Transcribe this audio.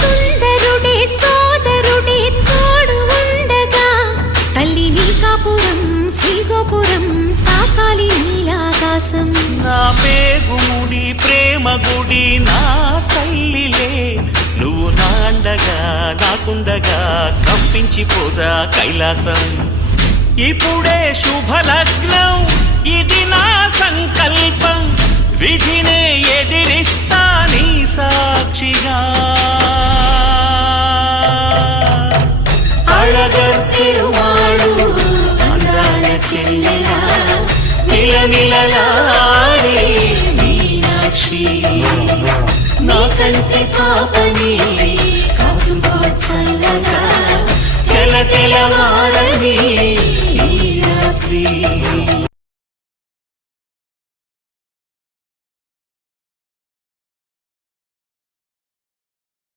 సుందరుడే సోదరుడే తోడు ఉండగా తల్లి నీ కాపురం శ్రీగోపురం తాకాలి నీలాకాశం. నా పేగుముడి ప్రేమ గుడి నా తల్లిలే నువ్వు నాండగా నాకుండగా కంపించిపోదా కైలాసం. ఇప్పుడే శుభలగ్నం ఇది నా సంకల్పం విధినే ఎదిరిస్తా నీ సాక్షిగా. అళగర్ పెరుమాళు అందాల చెల్లెలా మిలమిలలాడే మీనాక్షి నీ కంటి పాపని కాచుకో చల్లగా తెల తెలవారని ఈ రాత్రి.